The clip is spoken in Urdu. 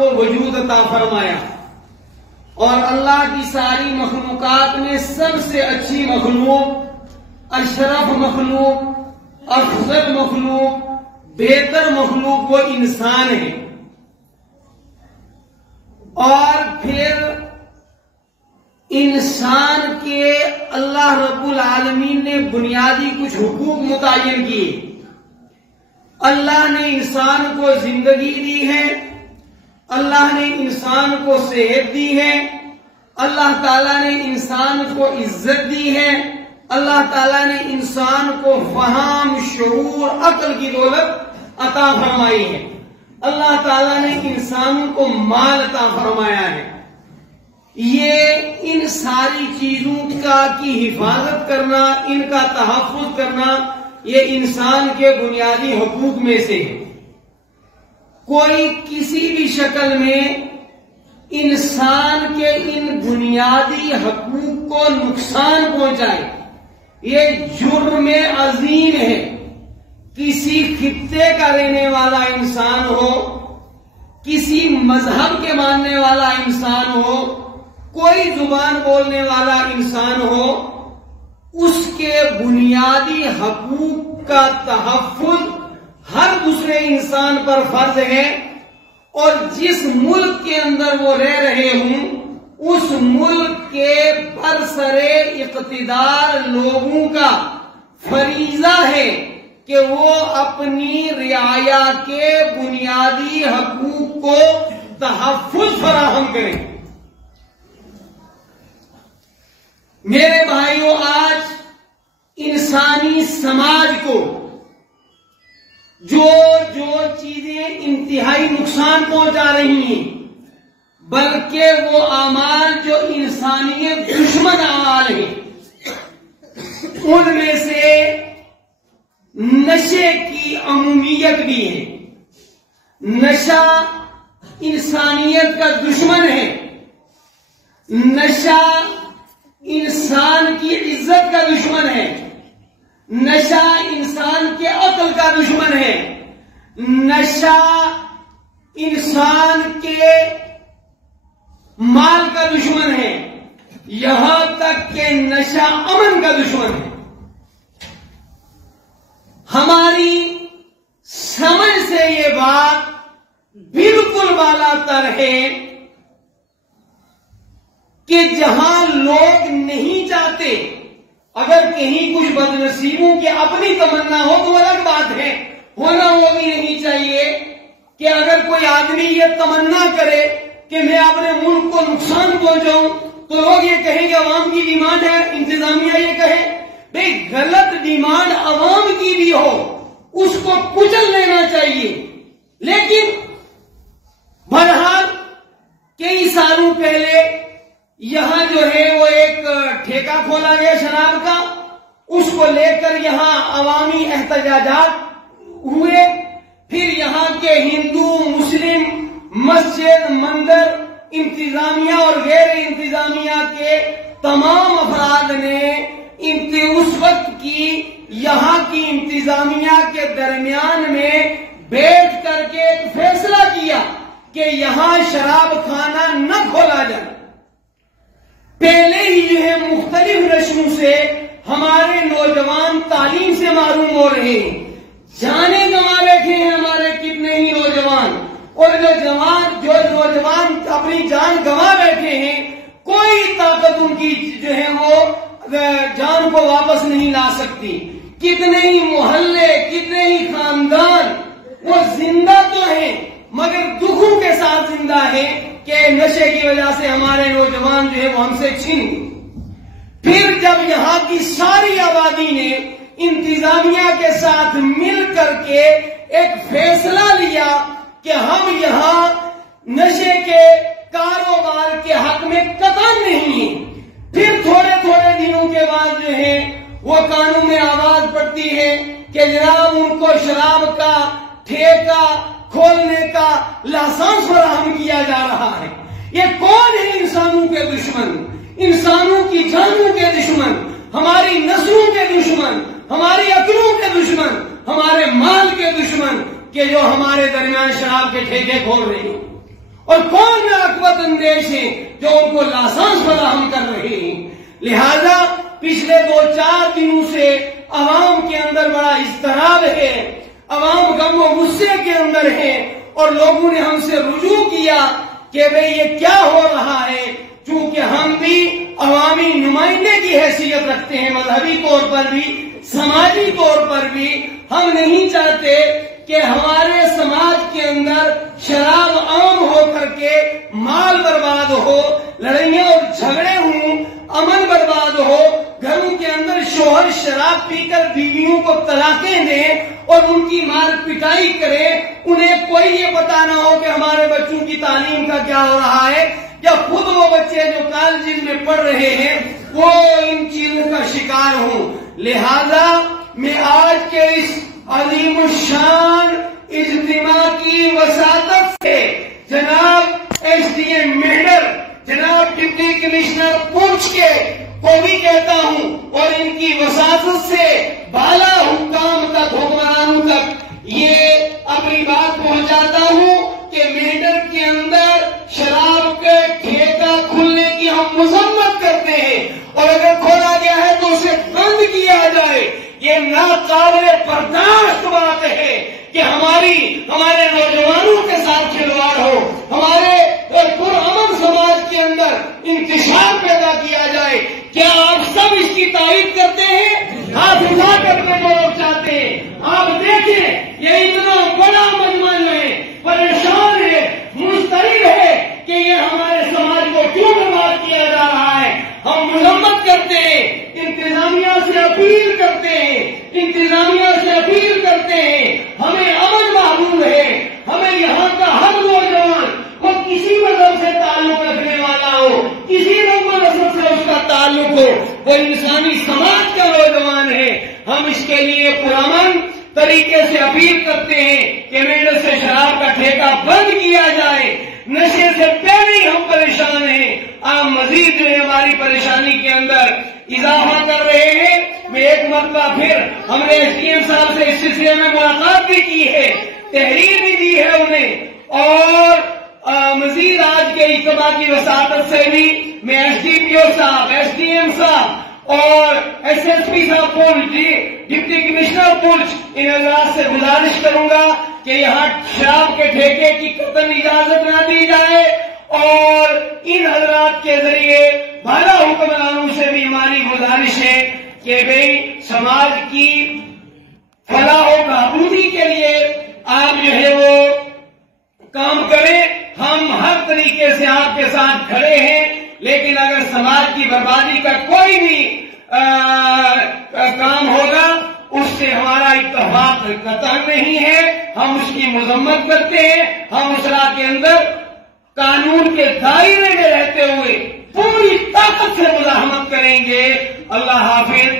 کو وجود عطا فرمایا، اور اللہ کی ساری مخلوقات میں سب سے اچھی مخلوق، اشرف مخلوق، افضل مخلوق، بہتر مخلوق وہ انسان ہے۔ اور پھر انسان کے اللہ رب العالمین نے بنیادی کچھ حقوق متعین کیے۔ اللہ نے انسان کو زندگی دی ہے، اللہ نے انسان کو صحت دی ہے، اللہ تعالیٰ نے انسان کو عزت دی ہے، اللہ تعالیٰ نے انسان کو فہم، شعور، عقل کی دولت عطا فرمائی ہے، اللہ تعالیٰ نے انسانوں کو مال عطا فرمایا ہے۔ یہ ان ساری چیزوں کی حفاظت کرنا، ان کا تحفظ کرنا، یہ انسان کے بنیادی حقوق میں سے ہے۔ کوئی کسی بھی شکل میں انسان کے ان بنیادی حقوق کو نقصان پہنچائے، یہ جرم عظیم ہے۔ کسی خطے کا رہنے والا انسان ہو، کسی مذہب کے ماننے والا انسان ہو، کوئی زبان بولنے والا انسان ہو، اس کے بنیادی حقوق کا تحفظ ہر دوسرے انسان پر فرض ہے، اور جس ملک کے اندر وہ رہ رہے ہوں اس ملک کے برسر اقتدار لوگوں کا فریضہ ہے کہ وہ اپنی رعایا کے بنیادی حقوق کو تحفظ فراہم کریں۔ میرے بھائیوں، آج انسانی سماج کو جو چیزیں انتہائی نقصان پہنچا رہی ہیں، بلکہ وہ اعمال جو انسانیت دشمن اعمال ہیں، ان میں سے نشے کی عمومیت بھی ہے۔ نشہ انسانیت کا دشمن ہے، نشہ انسان کی عزت کا دشمن ہے، نشہ انسان کے عقل کا دشمن ہے، نشہ انسان کے مال کا دشمن ہے، یہاں تک کہ نشہ امن کا دشمن ہے۔ ہماری سمجھ سے یہ بات بالکل بالا تر ہے کہ جہاں لوگ نہیں چاہتے، اگر کہیں کچھ بدنصیبوں کی اپنی تمنا ہو تو الگ بات ہے، ہونا وہ بھی نہیں چاہیے کہ اگر کوئی آدمی یہ تمنا کرے کہ میں اپنے ملک کو نقصان پہنچاؤں تو لوگ یہ کہیں گے عوام کی ڈیمانڈ ہے، انتظامیہ یہ کہے۔ بھئی غلط ڈیمانڈ عوام کی بھی ہو، اس کو کچل لینا چاہیے، لیکن بہرحال کئی سالوں پہلے یہاں جو ہے وہ ایک ٹھیکہ کھولا گیا شراب کا، اس کو لے کر یہاں عوامی احتجاجات ہوئے، پھر یہاں کے ہندو، مسلم، مسجد، مندر، انتظامیہ اور غیر انتظامیہ کے تمام افراد نے اس وقت کی یہاں کی انتظامیہ کے درمیان میں بیٹھ کر کے ایک فیصلہ کیا کہ یہاں شراب خانہ نہ کھولا جائے۔ پہلے ہی جو ہے مختلف رسموں سے ہمارے نوجوان تعلیم سے محروم ہو رہے ہیں، جانیں گنوا بیٹھے ہیں ہمارے کتنے ہی نوجوان، اور جو نوجوان اپنی جان گنوا بیٹھے ہیں، کوئی طاقت ان کی جو ہے وہ جان کو واپس نہیں لا سکتی۔ کتنے ہی محلے، کتنے ہی خاندان وہ زندہ تو ہیں مگر دکھوں کے ساتھ زندہ ہیں کہ نشے کی وجہ سے ہمارے نوجوان جو ہے وہ ہم سے چھن گئے۔ پھر جب یہاں کی ساری آبادی نے انتظامیہ کے ساتھ مل کر کے ایک فیصلہ لیا کہ ہم یہاں نشے کے کاروبار کے حق میں قطعاً نہیں ہیں، پھر تھوڑے تھوڑے دنوں کے بعد جو ہے وہ قانون میں آواز پڑتی ہے کہ جناب ان کو شراب کا ٹھیکہ کھولنے کا لائسنس فراہم کیا جا رہا ہے۔ یہ کون ہے؟ انسانوں کے دشمن، انسانوں کی جانوں کے دشمن، ہماری نسلوں کے دشمن، ہماری عقلوں کے دشمن، ہمارے مال کے دشمن، کہ جو ہمارے درمیان شراب کے ٹھیکے کھول رہے ہیں۔ اور کون ناقابل اندیش ہیں جو ان کو لائسنس فراہم کر رہے ہیں. لہذا پچھلے 2-4 دنوں سے عوام کے اندر بڑا اضطراب ہے، عوام غم و غصے کے اندر ہے، اور لوگوں نے ہم سے رجوع کیا کہ بھئی یہ کیا ہو رہا ہے. چونکہ ہم بھی عوامی نمائندے کی حیثیت رکھتے ہیں، مذہبی طور پر بھی سماجی طور پر بھی، ہم نہیں چاہتے کہ ہمارے سماج کے اندر شراب عام ہو کر کے مال برباد ہو، لڑائیاں اور جھگڑے ہوں، امن برباد ہو، گھروں کے اندر شوہر شراب پی کر بیویوں کو طلاقیں دیں اور ان کی مار پٹائی کرے، انہیں کوئی یہ پتا نہ ہو کہ ہمارے بچوں کی تعلیم کا کیا ہو رہا ہے، یا خود وہ بچے جو کالجز میں پڑھ رہے ہیں وہ ان چیزوں کا شکار ہوں. لہذا میں آج کے اس عظیم الشان اجتماع کی وساطت سے جناب ایس ڈی ایم میڈر، جناب ڈپٹی کمشنر پونچھ کے کو بھی کہتا ہوں، اور ان کی وساطت سے بالا حکام تک، حکمرانوں تک یہ اپنی بات پہنچاتا ہوں کہ میڈر کے اندر شراب کے ٹھیکہ کھلنے کی ہم مذمت کرتے ہیں، اور اگر کھولا گیا ہے تو اسے بند کیا جائے. یہ ناقابل برداشت بات ہے کہ ہمارے نوجوانوں کے ساتھ کھلواڑ ہو، ہمارے پرامن سماج کے اندر انتشار پیدا کیا جائے. کیا آپ سب اس کی تعریف کرتے ہیں؟ ہاتھ اٹھا کر کے جو لوگ چاہتے ہیں. آپ دیکھیں یہ اتنا بڑا مجمع ہے، پریشان ہے، مضطرب ہے کہ یہ ہمارے سماج کو کیوں برباد کیا جا رہا ہے. ہم مذمت کرتے ہیں، انتظامیہ سے اپیل کرتے ہیں، ہمیں امن محبوب ہے. ہمیں یہاں کا ہر نوجوان، وہ کسی مذہب سے تعلق رکھنے والا ہو، کسی رنگ و نسل سے اس کا تعلق ہو، وہ انسانی سماج کا نوجوان ہے. ہم اس کے لیے پرامن طریقے سے اپیل کرتے ہیں کہ میڈر سے شراب کا ٹھیکہ بند کیا جائے. نشے سے پہلے ہی ہم پریشان ہیں، آپ مزید جو ہے ہماری پریشانی کے اندر اضافہ کر رہے ہیں. میں ایک مرتبہ پھر ہم نے ایس ڈی ایم صاحب سے اس سلسلے میں ملاقات بھی کی ہے، تحریر بھی دی ہے انہیں، اور مزید آج کے اجتماع کی وساطت سے بھی میں ایس ڈی پی او صاحب، ایس ڈی ایم صاحب اور ایس ایس پی صاحب پونچھ، ڈپٹی کمشنر پونچھ، ان حضرات سے گزارش کروں گا کہ یہاں شراب کے ٹھیکے کی قطعاً اجازت نہ دی جائے، اور ان حضرات کے ذریعے بالا حکمرانوں سے بھی ہماری گزارش ہے کہ بھئی سماج کی فلاح و بہبودی کے لیے آپ جو ہے وہ کام کریں. ہم ہر طریقے سے آپ کے ساتھ کھڑے ہیں، لیکن اگر سماج کی بربادی کا کوئی بھی کام ہوگا اس سے ہمارا اتفاق قطعاً نہیں ہے. ہم اس کی مذمت کرتے ہیں. ہم اس راہ کے اندر قانون کے دائرے میں رہتے ہوئے پوری طاقت سے مزاحمت کریں گے. اللہ حافظ.